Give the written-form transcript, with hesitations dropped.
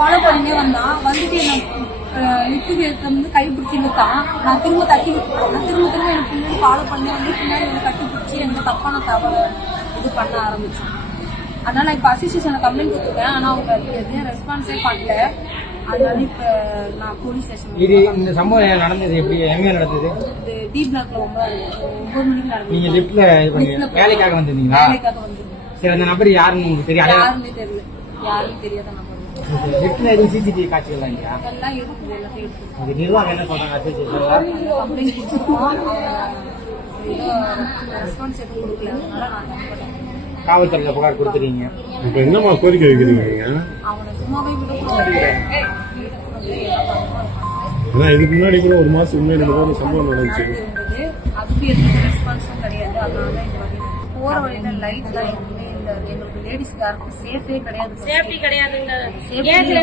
Follow பண்ணிட்டே வந்தான். வந்துட்டு லிஃப்ட்டுக்கு வந்து கை பிடிச்சி இழுத்தான். நான் திரும்ப தட்டி விட்டுட்டேன். திரும்ப எனக்கு பின்னாடி ஃபாலோ பண்ணி வந்து பின்னாடி வந்து கட்டி பிடிச்சி எனக்கு தப்பான தவறு இது பண்ண ஆரம்பிச்சேன். அதனால நான் இப்போ அசோசியேஷன்ல கம்ப்ளைண்ட் கொடுத்துருக்கேன். ஆனா அவங்க எதுவும் ரெஸ்பான்ஸே பண்ணல. அதனால இப்ப நான் போலீஸ் ஸ்டேஷன். இந்த சம்பவம் நடந்தது எப்படி, எங்க நடந்தது? டி பிளாக்ல 9 மணிக்கு நடந்தது. நீங்க லிஃப்ட்ல வேலைக்காக வந்திருந்தீங்களா? வேலைக்காக வந்திருந்தேன். சரி, அந்த நபர் யாருன்னு உங்களுக்கு தெரியாது? யாருமே தெரியல, யாரும் தெரியாத நபர். லிஃப்ட்ல எதுவும் சிசிடிவி காட்சிகள் இல்லையா? அதெல்லாம் இருக்குது, எல்லாத்தையும் இருக்குது. அது நிர்வாகம் என்ன சொல்றாங்க? கம்ப்ளைண்ட் கொடுத்துருக்கோம். ரெஸ்பான்ஸ் எதுவும் கொடுக்கல. அதனால நான் காவல்துறையில புகார் கொடுத்துறீங்க. இப்ப என்னமா கோரிக்கை வைக்கிறீங்க? அவனை சும்மாவே விடக்கூடாது. இதுக்கு முன்னாடி கூட ஒரு மாசத்துக்கு முன்னாடி இந்த மாதிரி சம்பவம் நடந்துச்சு. அதுக்கு எதுவும் ரெஸ்பான்ஸும் கிடையாது. அதனால இந்த மாதிரி போற வழியில லைட் தான் எதுவுமே இல்லை. எங்களுக்கு லேடிஸ்க்கு யாருக்கும் சேஃபே கிடையாது. சேஃப்டி கிடையாதுங்க. சேஃப்டி